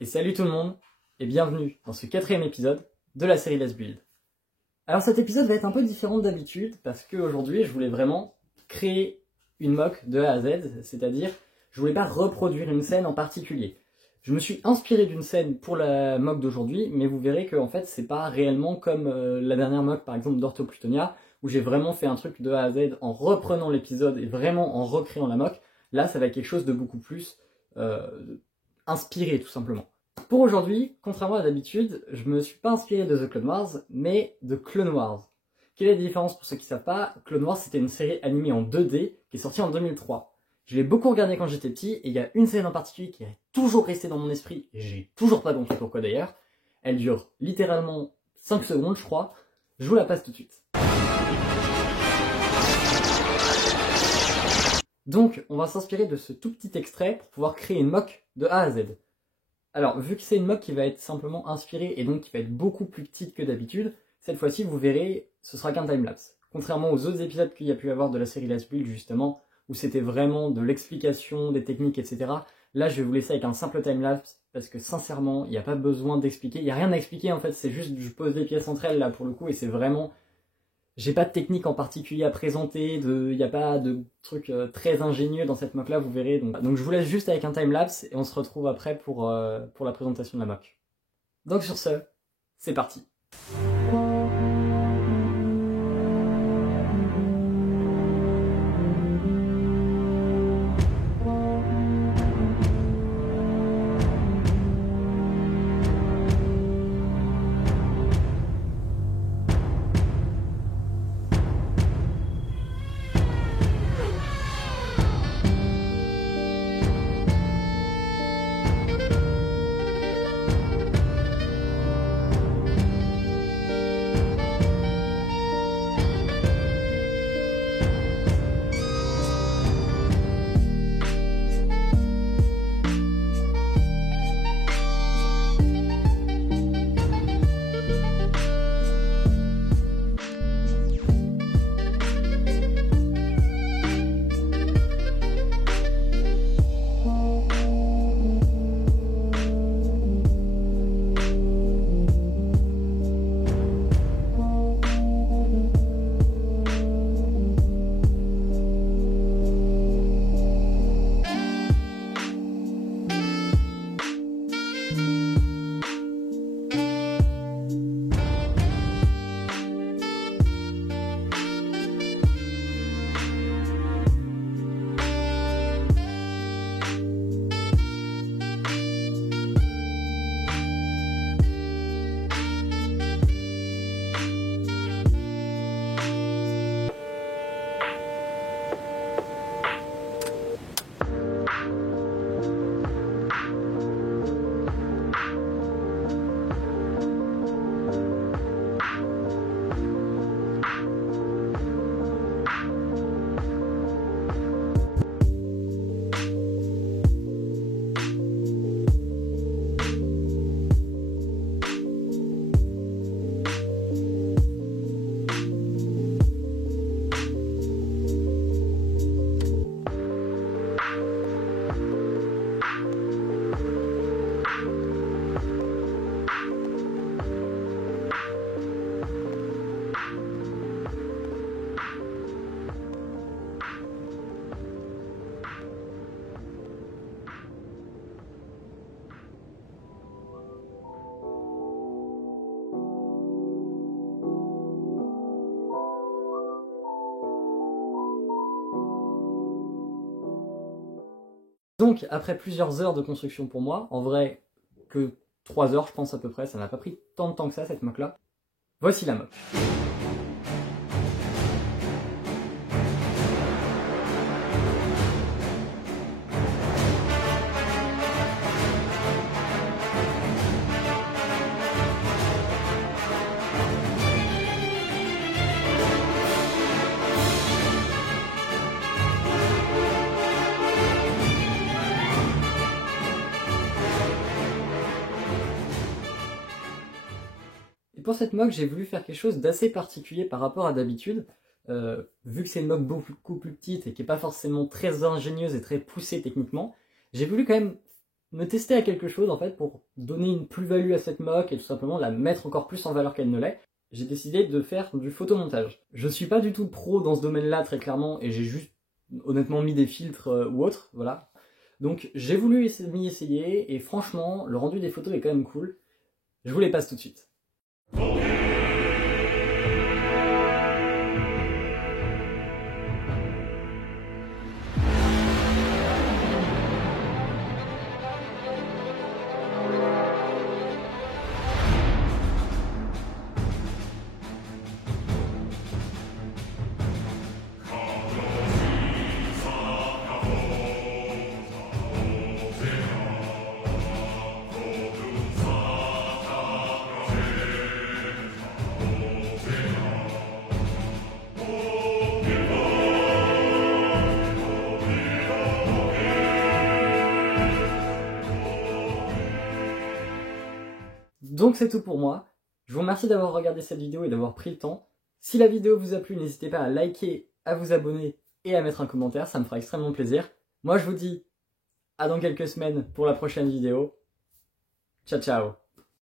Et salut tout le monde, et bienvenue dans ce 4e épisode de la série Let's Build. Alors cet épisode va être un peu différent d'habitude, parce qu'aujourd'hui je voulais vraiment créer une mock de A à Z, c'est-à-dire je voulais pas reproduire une scène en particulier. Je me suis inspiré d'une scène pour la mock d'aujourd'hui, mais vous verrez que en fait c'est pas réellement comme la dernière mock par exemple d'Orthoplutonia, où j'ai vraiment fait un truc de A à Z en reprenant l'épisode et vraiment en recréant la mock. Là ça va être quelque chose de beaucoup plus inspiré tout simplement. Pour aujourd'hui, contrairement à d'habitude, je me suis pas inspiré de The Clone Wars, mais de Clone Wars. Quelle est la différence pour ceux qui savent pas? Clone Wars c'était une série animée en 2D qui est sortie en 2003. Je l'ai beaucoup regardé quand j'étais petit, et il y a une scène en particulier qui est toujours restée dans mon esprit, et j'ai toujours pas compris pourquoi d'ailleurs. Elle dure littéralement 5 secondes je crois, je vous la passe tout de suite. Donc on va s'inspirer de ce tout petit extrait pour pouvoir créer une mock de A à Z. Alors vu que c'est une mock qui va être simplement inspirée et donc qui va être beaucoup plus petite que d'habitude, cette fois-ci vous verrez, ce sera qu'un timelapse. Contrairement aux autres épisodes qu'il y a pu avoir de la série Let's Build justement, où c'était vraiment de l'explication, des techniques, etc. Là je vais vous laisser avec un simple timelapse, parce que sincèrement, il n'y a pas besoin d'expliquer, il n'y a rien à expliquer en fait, c'est juste je pose les pièces entre elles là pour le coup, et c'est vraiment... J'ai pas de technique en particulier à présenter, il n'y a pas de truc très ingénieux dans cette mock là, vous verrez. Donc je vous laisse juste avec un timelapse et on se retrouve après pour la présentation de la mock. Donc sur ce, c'est parti. Donc après plusieurs heures de construction pour moi, en vrai que 3 heures je pense à peu près, ça n'a pas pris tant de temps que ça cette mock là, voici la mock. Pour cette mock, j'ai voulu faire quelque chose d'assez particulier par rapport à d'habitude. Vu que c'est une mock beaucoup plus petite et qui n'est pas forcément très ingénieuse et très poussée techniquement, j'ai voulu quand même me tester à quelque chose en fait pour donner une plus-value à cette mock et tout simplement la mettre encore plus en valeur qu'elle ne l'est, j'ai décidé de faire du photomontage. Je suis pas du tout pro dans ce domaine-là très clairement et j'ai juste honnêtement mis des filtres ou autres, voilà. Donc j'ai voulu m'y essayer et franchement le rendu des photos est quand même cool. Je vous les passe tout de suite. Donc c'est tout pour moi. Je vous remercie d'avoir regardé cette vidéo et d'avoir pris le temps. Si la vidéo vous a plu, n'hésitez pas à liker, à vous abonner et à mettre un commentaire, ça me fera extrêmement plaisir. Moi je vous dis à dans quelques semaines pour la prochaine vidéo. Ciao ciao.